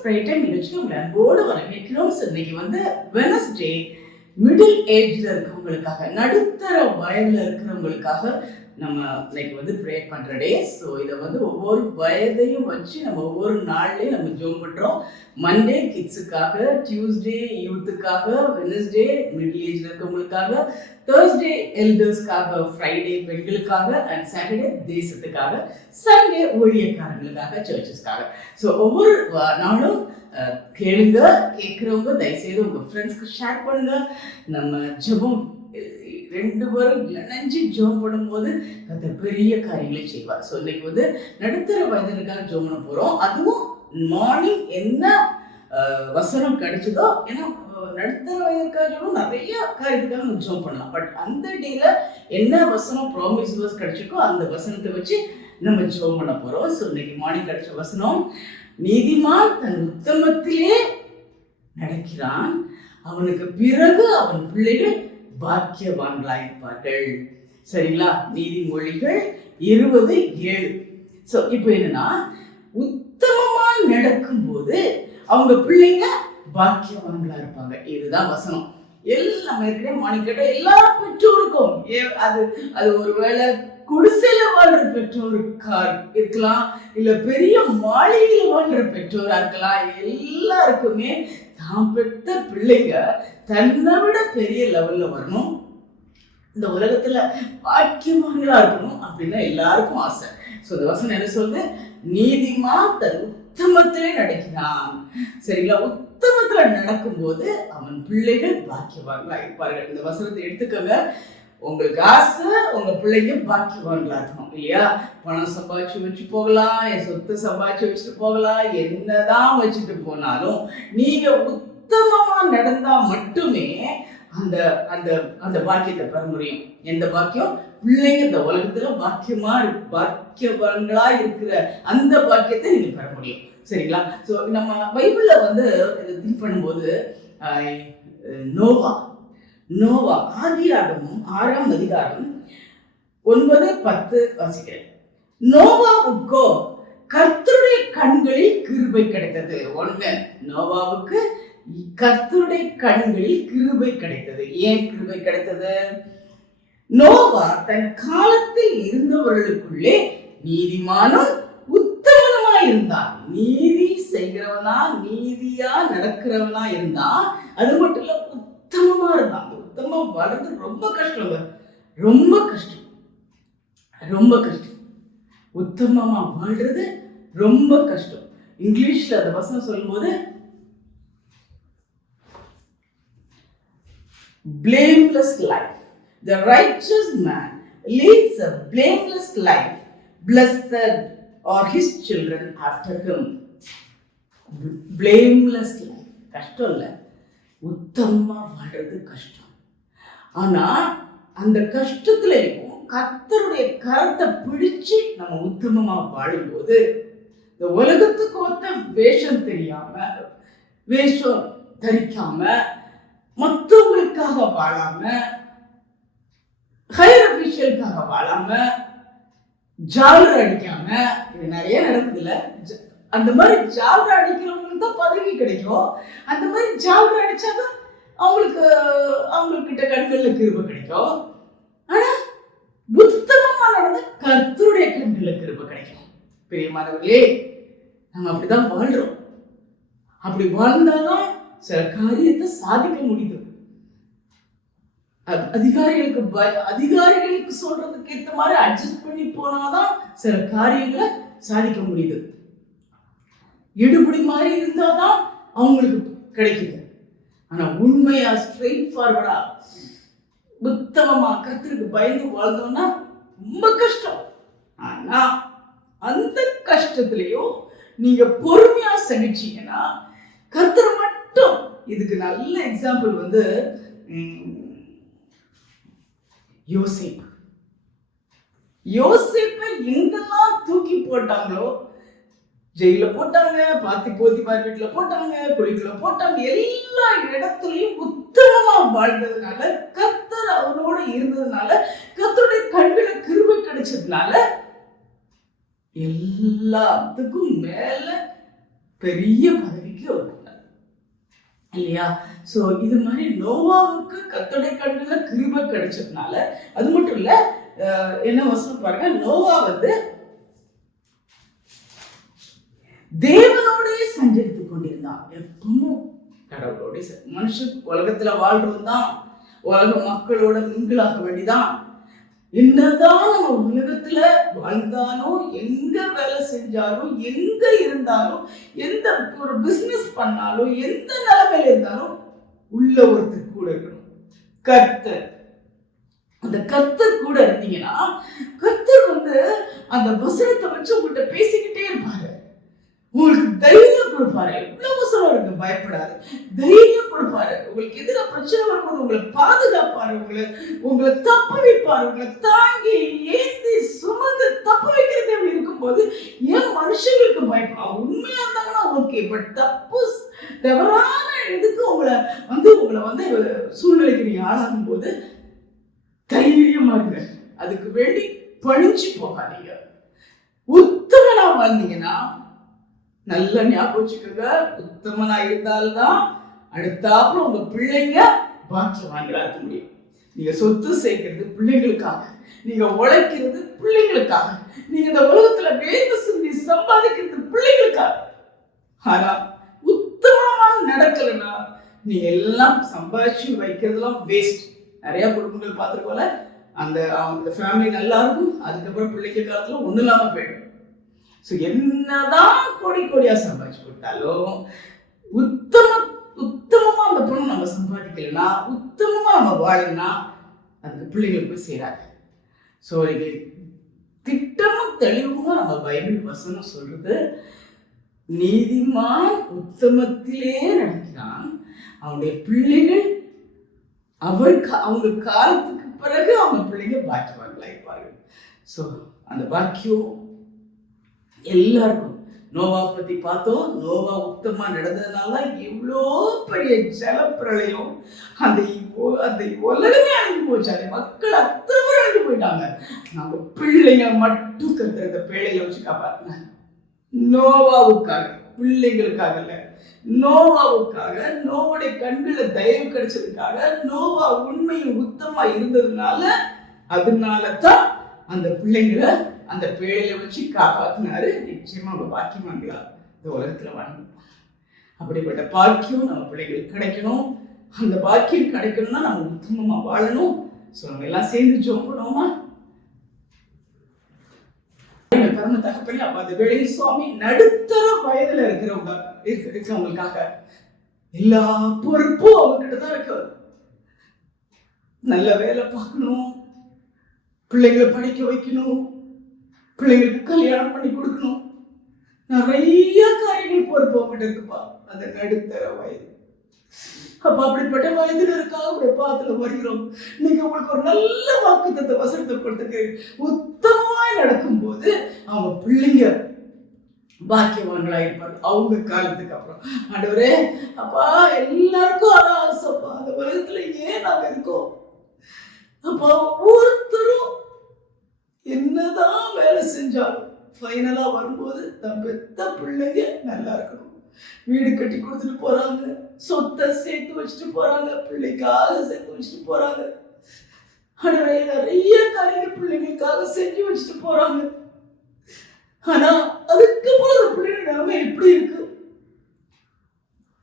Spray time நிகழ்ச்சிக்கு உங்களை அன்போடு வரவேற்கிறோம். இன்னைக்கு வந்து வெனஸ்டே மிடில் ஏஜ்ல இருக்கிறவங்களுக்காக, நடுத்தர வயதுல இருக்கிறவங்களுக்காக நம்ம இன்னைக்கு வந்து ப்ரே பண்ற டே. ஸோ இதை வந்து ஒவ்வொரு வயதையும் வச்சு நம்ம ஒவ்வொரு நாள்லையும் நம்ம ஜோம் பண்றோம். மண்டே கிட்ஸுக்காக, டியூஸ்டே யூத்துக்காக, வெனஸ்டே மிடில் ஏஜ்ல இருக்கவங்களுக்காக, தேர்ஸ்டே எல்டர்ஸ்க்காக, ஃப்ரைடே பெண்களுக்காக, அண்ட் சாட்டர்டே தேசத்துக்காக, சண்டே ஊழியக்காரங்களுக்காக, சர்ச்சஸ்க்காக. ஸோ ஒவ்வொரு நாளும் கேளுங்க, கேட்குறவங்க தயவுசெய்து உங்கள் ஃப்ரெண்ட்ஸ்க்கு ஷேர் பண்ணுங்க. நம்ம ஜெபம் ரெண்டு பேரும் இணைஞ்சு ஜோம் பண்ணும்போது அந்த பெரிய காரியங்களை செய்வார். ஸோ இன்னைக்கு வந்து நடுத்தர வயதினருக்காக ஜோம் பண்ண போகிறோம். அதுவும் மார்னிங் என்ன வசனம் கிடைச்சதோ, ஏன்னா நடுத்தர வயதுக்காக நிறைய காரியத்துக்காக நம்ம ஜோம் பண்ணலாம். பட் அந்த டேல என்ன வசனம் ப்ராமிஸ் வேர்ஸ் கிடைச்சிருக்கோ அந்த வசனத்தை வச்சு நம்ம ஜோம் பண்ண போகிறோம். ஸோ இன்னைக்கு மார்னிங் கிடைச்ச வசனம், நீதிமான் தன் உத்தமத்திலே நடக்கிறான், அவனுக்கு பிறகு அவன் பிள்ளைகள் பாக்கியவான்களாயிருப்பார்கள். சரிங்களா? நீதிமொழிகள் 20:7. ஸோ இப்போ என்னன்னா, உத்தமமா நடக்கும்போது அவங்க பிள்ளைங்க பாக்கியவான்களா இருப்பாங்க. இதுதான் வசனம். எல்லாம் ஏற்கனவே மாணிக்கிட்ட எல்லா பெற்றோருக்கும் அது ஒருவேளை குடிசையில வாழ்ற பெற்றோருக்கா இருக்கலாம், இல்ல பெரிய மாளிகையில வாழ்ற பெற்றோரா இருக்கலாம். எல்லாருக்குமே தான் பெற்ற பிள்ளைங்க தன்னை விட பெரிய லெவல்ல வரணும், இந்த உலகத்துல பாக்கியவான்களா இருக்கணும் அப்படின்னு எல்லாருக்கும் ஆசை. ஸோ இந்த வசனம் என்ன சொல்லுது? நீதிமான் தன் உத்தமத்திலே நடக்கிறான். சரிங்களா? உத்தமத்துல நடக்கும்போது அவன் பிள்ளைகள் பாக்கியவான்களா இருப்பார்கள். இந்த வசனத்தை எடுத்துக்கோங்க. உங்களுக்கு ஆசை உங்க பிள்ளைங்க பாக்கியவான்களா இருக்கணும் இல்லையா? பணம் சம்பாதிச்சு வச்சு போகலாம், என் சொத்து சம்பாதிச்சு வச்சுட்டு போகலாம், என்னதான் வச்சுட்டு போனாலும் நீங்க உத்தமமா நடந்தா மட்டுமே அந்த அந்த அந்த பாக்கியத்தை பெற முடியும். எந்த பாக்கியம்? பிள்ளைங்க இந்த உலகத்துல பாக்கியவான்களா இருக்கிற அந்த பாக்கியத்தை நீங்க பெற முடியும். சரிங்களா? ஸோ நம்ம பைபிள்ல வந்து இதை திங்க் பண்ணும்போது நோவா ஆதியாகமம் 6ஆம் அதிகாரம் 9-10 வாசிக்கிறேன். நோவாவுக்கோ கர்த்தருடைய கண்களில் கிருபை கிடைத்தது. நோவாவுக்கு கர்த்தருடைய கண்களில் கிருபை கிடைத்தது. ஏன் கிருபை கிடைத்தது? நோவா தன் காலத்தில் இருந்தவர்களுக்குள்ளே நீதிமானும் உத்தமனுமா இருந்தான். நீதி செய்கிறவனா, நீதியா நடக்கிறவனா இருந்தான். அது மட்டும் இல்ல, உத்தமமா இருந்தான். உத்தமமா வாழ்றது ரொம்ப கஷ்டங்க, ரொம்ப கஷ்டம், ரொம்ப கஷ்டம். உத்தமமா வாழ்றது ரொம்ப கஷ்டம். இங்கிலீஷ்ல அந்த வசனம் சொல்லும்போது blameless life, the righteous man leads a blameless life, blessed are his children after him. blameless life கஷ்டம் இல்ல, உத்தமமா வாழ்றது கஷ்டம். ஆனா அந்த கஷ்டத்துலயும் கர்த்தருடைய கரத்தை பிடிச்சு நம்ம உத்தமமா வாழும்போது, இந்த உலகத்துக்கு ஒத்த வேஷம் தெரியாம, வேஷம் தரிக்காம, மற்றவங்களுக்காக வாழாம, ஹையர் அபிஷியலுக்காக வாழாம, ஜாலர் அடிக்காம, இது நிறைய நடக்குதுல்ல. அந்த மாதிரி ஜாலர் அடிக்கிறவங்களுக்கு தான் பதவி கிடைக்கும். அந்த மாதிரி ஜாலர் அடிச்சாதான் அவங்கக்கிட்ட கண்களில் கிருபை கிடைக்கும். ஆனா உத்தமமா நடந்த கர்த்தருடைய கண்களில் கிருபை கிடைக்கும். பிரியமானவர்களே, நம்ம அப்படிதான் வாழ்றோம். அப்படி வாழ்ந்தாதான் சில காரியத்தை சாதிக்க முடியுது. அதிகாரிகளுக்கு சொல்றதுக்கு ஏற்ற மாதிரி அட்ஜஸ்ட் பண்ணி போனாதான் சில காரியங்களை சாதிக்க முடியுது. எடுபடி மாதிரி இருந்தாதான் அவங்களுக்கு கிடைக்குது. ஆனா உண்மையா ஸ்ட்ரெயிட் ஃபார்வர்டா உத்தமமா கர்த்தருக்கு பயந்து வாழ்ந்தோம்னா ரொம்ப கஷ்டம். ஆனா அந்த கஷ்டத்திலையும் நீங்க பொறுமையா சகிச்சீங்கன்னா கர்த்தர் மட்டும். இதுக்கு நல்ல எக்ஸாம்பிள் வந்து யோசேப்பை எங்கெல்லாம் தூக்கி போட்டாங்களோ, ஜெயில போட்டாங்க, போத்திபார் வீட்டுல போட்டாங்க, குழிக்குள்ள போட்டாங்க, எல்லா இடத்துலயும் உத்தமமா வாழ்ந்ததுனால, கர்த்தர் அவனோட இருந்ததுனால, கர்த்தருடைய கண்களை கிருபை கிடைச்சதுனால எல்லாத்துக்கும் மேல பெரிய பதவிக்கு நம்பிக்கை வரும் இல்லையா? ஸோ இது மாதிரி நோவாவுக்கு கர்த்தருடைய கண்ணுல கிருபை கிடைச்சதுனால, அது மட்டும் இல்ல, என்ன வசனம் பாருங்க, நோவா வந்து தேவனோடய சஞ்சரித்துக் கொண்டிருந்தான். எப்பவும் கடவுளோட. மனுஷன் உலகத்துல வாழ்றோம் தான், உலக மக்களோட மிங்கிளாக வேண்டிதான். என்னதான் நம்ம உலகத்துல வாழ்ந்தாலும், எங்க வேலை செஞ்சாலும், எங்க இருந்தாலும், எந்த ஒரு பிசினஸ் பண்ணாலும், எந்த நிலைமையில இருந்தாலும் உள்ள ஒருத்தர் கூட இருக்கணும், கர்த்தர். அந்த கர்த்தர் கூட இருந்தீங்கன்னா, கர்த்தர் வந்து அந்த வசனத்தை வச்சு உங்கள்கிட்ட பேசிக்கிட்டே இருப்பாரு. உங்களுக்கு தைரியம் கொடுப்பாரு. எவ்வளவு வசனம் இருக்கு, பயப்படாது, தைரியம் கொடுப்பாரு. உங்களுக்கு எதிராக பிரச்சனை வரும்போது உங்களை பாதுகாப்பாரு, உங்களை தப்பு வைப்பாரு, உங்களை தாங்கி ஏந்தி சுமந்து தப்பு வைக்கிறது எப்படி இருக்கும்போது ஏன் மனுஷங்களுக்கு பயப்படும்? உண்மையா இருந்தாங்கன்னா ஓகே, பட் தவறான எதுக்கு உங்களை வந்து சூழ்நிலைக்கு நீங்க ஆளாகும் போது தைரியமா இருங்க. அதுக்கு வேண்டி பணிச்சு போகாதீங்க. உத்தமனா வாழ்ந்தீங்கன்னா, நல்ல ஞாபகம் வச்சுக்கோங்க, உத்தமனா இருந்தால்தான் அடுத்தாப்புல உங்க பிள்ளைங்க பாக்கியவான்களா இருக்க முடியும். நீங்க சொத்து சேர்க்கிறது பிள்ளைங்களுக்காக, நீங்க உழைக்கிறது பிள்ளைங்களுக்காக, நீங்க இந்த உலகத்துல வேலை செஞ்சு சம்பாதிக்கிறது பிள்ளைங்களுக்காக. ஆனா உத்தமமா நடக்கலன்னா நீங்க எல்லாம் சம்பாதிச்சு வைக்கிறதுலாம் வேஸ்ட். நிறைய குடும்பங்கள் பார்த்துருக்கோம்ல, அவங்க ஃபேமிலி நல்லா இருக்கும், அதுக்கப்புறம் பிள்ளைங்க காலத்துல ஒன்றும் இல்லாம போயிடும். ஸோ என்னதான் கோடியா சம்பாதிச்சு கொடுத்தாலும் உத்தமமா அந்த பொண்ணு நம்ம சம்பாதிக்கலன்னா, உத்தமமா நம்ம வாழணும்னா அதுக்கு பிள்ளைங்களுக்கு போய் சேராது. ஸோ திட்டமும் தெளிவுமா நம்ம பைபிள் வசனம் சொல்றது, நீதிமான் உத்தமத்திலே நடக்கிறான், அவனுடைய பிள்ளைகள் அவங்க காலத்துக்கு பிறகு அவங்க பிள்ளைங்க பாக்கியவான்களா இருப்பார்கள். ஸோ அந்த பாக்கியம் எல்லாருக்கும். நோவா பத்தி பார்த்தோம். நோவா உத்தமா நடந்ததுனால எவ்வளோ பெரிய ஜலப்பிரளயம், அந்த உலகமே அழிஞ்சு போச்சு, அந்த மக்கள் அத்தனை பேர் அழிஞ்சு போயிட்டாங்க. நம்ம பிள்ளைங்க மட்டும் கருத்துறத பேழையில வச்சு காப்பாத்தினாங்க. நோவாவுக்காக, பிள்ளைங்களுக்காக இல்ல, நோவாவுக்காக, நோவுடைய கண்களை தயவு கிடைச்சதுக்காக, நோவா உண்மையும் உத்தமா இருந்ததுனால, அதனாலதான் அந்த பிள்ளைங்களை அந்த பேழையில வச்சு காப்பாத்தினாரு. நிச்சயமா அவங்க பாக்கியவான்களா இந்த உலகத்துல வாழ்ந்துருப்பாங்க. அப்படிப்பட்ட பாக்கியம் நம்ம பிள்ளைகளுக்கு கிடைக்கணும். அந்த பாக்கியம் கிடைக்கணும்னா நம்ம உத்தமமா வாழணும். ஸோ நம்ம எல்லாம் சேர்ந்து ஜெபம் பண்ணுவோமா? பரம தகப்பனே, அப்ப அந்த வேளையில் சுவாமி, நடுத்தர வயதுல இருக்கிறவங்களுக்காக எல்லா பொறுப்பும் அவங்ககிட்ட தான் இருக்கு. நல்ல வேலை பார்க்கணும், பிள்ளைங்களை படிக்க வைக்கணும், பிள்ளைங்களுக்கு கல்யாணம் பண்ணி கொடுக்கணும், நிறைய காரியங்கள் பொறுப்பு அவங்ககிட்ட இருக்குப்பா. அந்த நடுத்தர வயது. அப்ப அப்படிப்பட்ட வயதுல இருக்கா உடைய பாத்துல வருகிறோம். நீங்க உங்களுக்கு ஒரு நல்ல வாக்குத்தத்த வசனத்தை கொடுத்துருக்கு. உத்தமமாய் நடக்கும் போது அவங்க பிள்ளைங்க பாக்கியவான்களா இருப்பாங்க அவங்க காலத்துக்கு அப்புறம். ஆண்டவரே, அப்பா எல்லாருக்கும் அதான் ஆசைப்பா. அந்த உலகத்துல ஏன் நாங்க இருக்கோம் அப்பா, ஒவ்வொருத்தரும் என்னதான் வேலை செஞ்சாலும் ஃபைனலா வரும்போது தன் பெத்த பிள்ளைங்க நல்லா இருக்கணும். வீடு கட்டி கொடுத்துட்டு போறாங்க, சொத்தை சேர்த்து வச்சுட்டு போறாங்க, பிள்ளைக்காக சேர்த்து வச்சுட்டு போறாங்க, நிறைய காரியங்கள் பிள்ளைங்களுக்காக செஞ்சு வச்சுட்டு போறாங்க. ஆனா அதுக்கு போல அந்த பிள்ளைங்க நிலைமை எப்படி இருக்கு?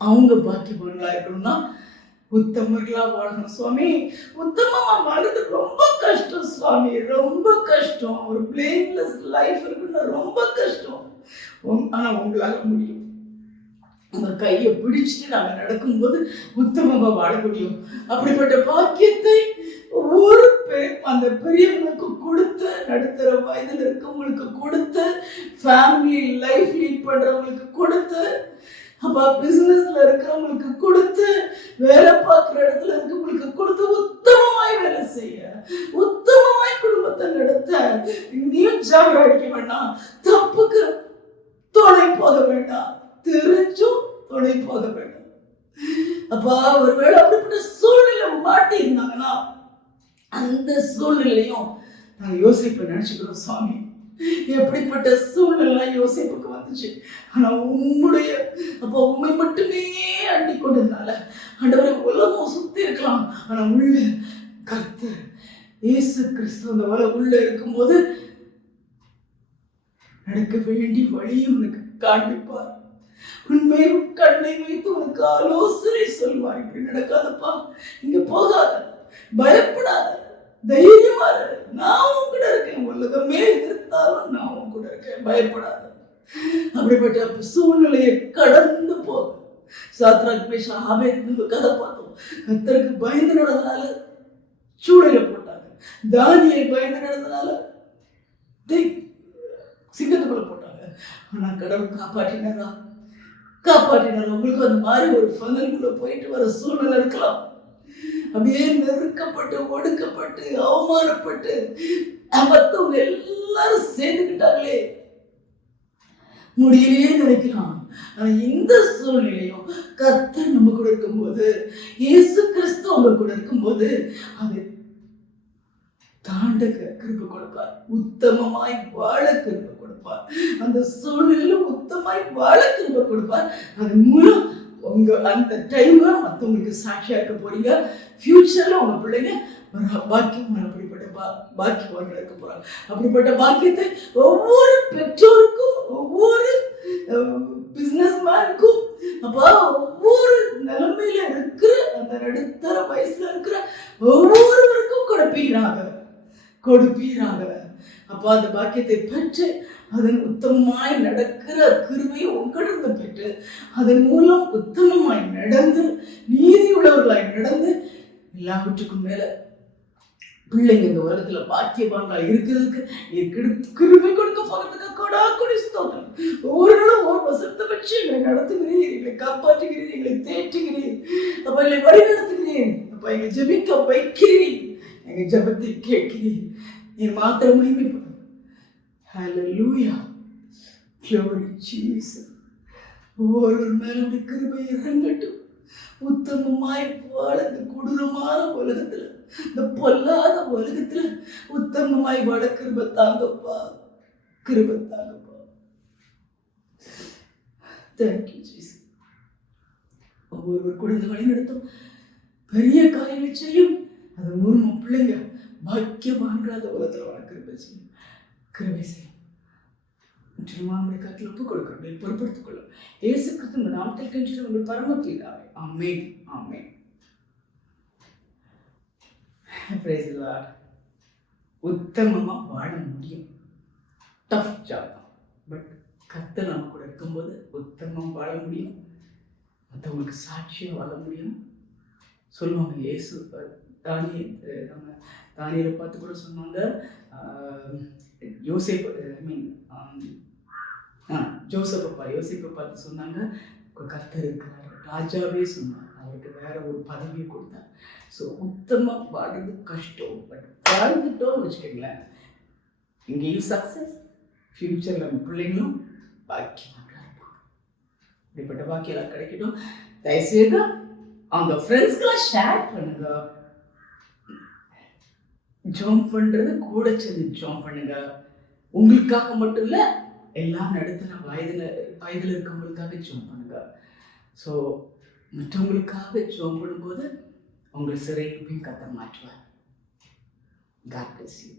அவங்க பாக்கியவான்களா இருக்கணும்னா உத்தமர்களா வாழணும் சுவாமி. உத்தமமா வாழ்றது ரொம்ப கஷ்டம் சுவாமி, ரொம்ப கஷ்டம். ஒரு பிளேம்லெஸ் லைஃப் இருக்குன்னா ரொம்ப கஷ்டம். ஆனா உங்களால முடியும். உங்க கையை பிடிச்சிட்டு நாங்க நடக்கும்போது உத்தமமா வாழ முடியும். அப்படிப்பட்ட பாக்கியத்தை ஒரு அந்த பெரியவங்களுக்கு கொடுத்து, நடுத்தர வயதில் இருக்கவங்களுக்கு கொடுத்து, ஃபேமிலி லைஃப் லீட் பண்றவங்களுக்கு கொடுத்து, அப்பா பிசினஸ்ல இருக்கிறவங்களுக்கு கொடுத்து, வேலை பார்க்குற இடத்துல இருக்கவங்களுக்கு கொடுத்து, உத்தமமாய் வேலை செய்ய, உத்தமமாய் குடும்பத்தை நடத்த இங்கேயும் ஜாக அடிக்க வேண்டாம், தப்புக்கு துணை போக வேண்டாம், தெரிஞ்சும் துணை போக வேண்டாம். அப்பா ஒருவேளை அப்படிப்பட்ட சூழ்நிலை மாட்டி இருந்தாங்கன்னா அந்த சூழ்நிலையும் நாங்கள் யோசிப்பை நினைச்சுக்கிறோம் சுவாமி. எப்படிப்பட்ட சூழ்நிலை யோசிப்புக்கு வந்துச்சு. ஆனா உம்முடைய அப்போ உண்மை மட்டுமே அண்டி கொண்டதுனால ஆண்டவரை உலகம் சுத்தி இருக்கலாம், ஆனா உள்ள கர்த்தர் இயேசு கிறிஸ்து அந்த உள்ள இருக்கும்போது நடக்க வேண்டிய வழியை உனக்கு காண்பிப்பார். உண்மையில் கண்ணை வைத்து உனக்கு ஆலோசனை சொல்வார். இப்படி நடக்காதப்பா, இங்க போகாத, பயப்படாத, தைரியமா இரு, நான் உன் கூட இருக்கேன், உலகமே எதிர்த்தாலும் நான் உன் கூட இருக்கேன், பயப்படாத. அப்படிப்பட்ட சூழ்நிலையை கடந்து போக சாத்ராக் மேஷாக் ஆபேத்நேகோ கதை பார்த்தோம். கர்த்தருக்கு பயந்து நடந்தனால சூளையில போட்டாங்க. தானியேல் பயந்து நடந்தனால சிங்கத்துக்குள்ள போட்டாங்க. ஆனா கடவுள் காப்பாற்றினாரா? காப்பாற்றினார். உங்களுக்கு அந்த மாதிரி ஒரு ஃபனலுக்குள்ள போயிட்டு வர சூழ்நிலை இருக்கலாம். அப்படியே நெருக்கப்பட்டு, ஒடுக்கப்பட்டு, அவமானப்பட்டு மற்றவங்க எல்லாரும் சேர்ந்துக்கிட்டாங்களே, முடியலையே நினைக்கலாம். ஆனா இந்த சூழ்நிலையும் கர்த்தர் நம்ம கூட இருக்கும்போது, இயேசு கிறிஸ்து அவங்க கூட இருக்கும்போது அது தாண்ட கிருபை கொடுப்பார். உத்தமமாய் வாழ கிருபை கொடுப்பார். அந்த சூழ்நிலையில உத்தமாய் வாழ கிருபை கொடுப்பார். அது மூலம் உங்க அந்த டைம்ல மற்றவங்களுக்கு சாட்சியா இருக்க போறீங்க. ஃபியூச்சர்ல உங்க பிள்ளைங்க பாக்கியம், அப்படிப்பட்ட பாக்கியவான்கள் இருக்க போறாங்க. அப்படிப்பட்ட பாக்கியத்தை ஒவ்வொரு பெற்றோருக்கும், ஒவ்வொரு பிசினஸ் மேனுக்கும், அப்போ ஒவ்வொரு நிலைமையில இருக்கிற அந்த நடுத்தர வயசுல இருக்கிற ஒவ்வொருவருக்கும் கொடுப்பீராக. அப்போ அந்த பாக்கியத்தை பெற்று அதன் உத்தமமாய் நடக்கிற கிருபையை உங்களிருந்து பெற்று அதன் மூலம் உத்தமமாய் நடந்து நீதி உள்ளவர்களாய் நடந்து எல்லாவற்றுக்கும் மேல பிள்ளைங்க இந்த உலகத்துல பாக்கியவான்களா இருக்கிறதுக்கு கிருபை கொடுக்க போறதுக்கு கொடாக்குடி ஸ்தோத்திரம். ஒவ்வொரு நாளும் ஒரு வசனத்தை வச்சு எங்களை நடத்துகிறீர், எங்களை காப்பாற்றுகிறீர், எங்களை தேற்றுகிறீர், அப்ப எங்களை வழி நடத்துகிறீர், அப்ப எங்களை ஜெபிக்க வைக்கிறீர், எங்க ஜெபத்தை கேட்கிறீர். நீ மாத்திரம் மகிமைப்படும். ஹல்லேலூயா, glory Jesus. ஒவ்வொரு மேலும் கிருபை இறங்கட்டும். உத்தமமாய் வாழ இந்த கொடூரமான உலகத்துல, இந்த பொல்லாத உலகத்துல உத்தமமாய் வாழ கிருபை தாங்கப்பா, கிருபை தாங்கப்பா. Thank you Jesus. ஒவ்வொருவர் கூட இந்த வழி நடத்தும் பெரிய காரியங்களை செய்யும். அது மூலம் பிள்ளைங்க பாக்கியவான்களாத உலகத்துல வாழ கிருபை செய்யும், கிருபை செய்யும். கருத்தில் ஒப்புக் கொடுக்கிறோம், பொறுப்படுத்திக் கொள்ளும். இயேசு கிறிஸ்து நாமத்தில் கெஞ்சுகிறோம் உங்கள் பரமபிதாவே. ஆமென், ஆமென். Praise the Lord. உத்தமமா வாழ முடியும். டஃப் ஜாப் தான், பட் கர்த்தர் நம்ம கூட இருக்கும்போது உத்தமம் வாழ முடியும், மற்றவங்களுக்கு சாட்சியா வாழ முடியும். சொல்லுவாங்க இயேசு நம்ம தானியேலை பார்த்து கூட சொன்னாங்க, யோசேப்பை பார்த்து சொன்னாங்க, கர்த்தர் இருக்கிறார், ராஜாவே சொன்னார், அவருக்கு வேற ஒரு பதவியை கொடுத்தார். ஸோ உத்தமம் வாழ்றது கஷ்டம், பட் வாழ்ந்துட்டோம்னு வச்சுக்கோங்களேன், இங்கேயும் சக்ஸஸ், ஃபியூச்சரில் நம்ம பிள்ளைங்களும் பாக்கியமாக இருப்பாங்க. இப்படிப்பட்ட பாக்கியெல்லாம் கிடைக்கட்டும். தயவுசெய்து அவங்க ஃப்ரெண்ட்ஸ்க்கெல்லாம் ஷேர் பண்ணுங்க. ஜாம் பண்ணுறது கூட சேர்ந்து ஜாம் பண்ணுங்க. உங்களுக்காக மட்டும் இல்லை, எல்லாம் நடுத்தர வயதில் இருக்கவங்களுக்காக ஜாம் பண்ணுங்க. ஸோ மற்றவங்களுக்காக ஜாம் பண்ணும்போது உங்கள் சிறையில் போய் கத்த மாற்றுவார். God bless you.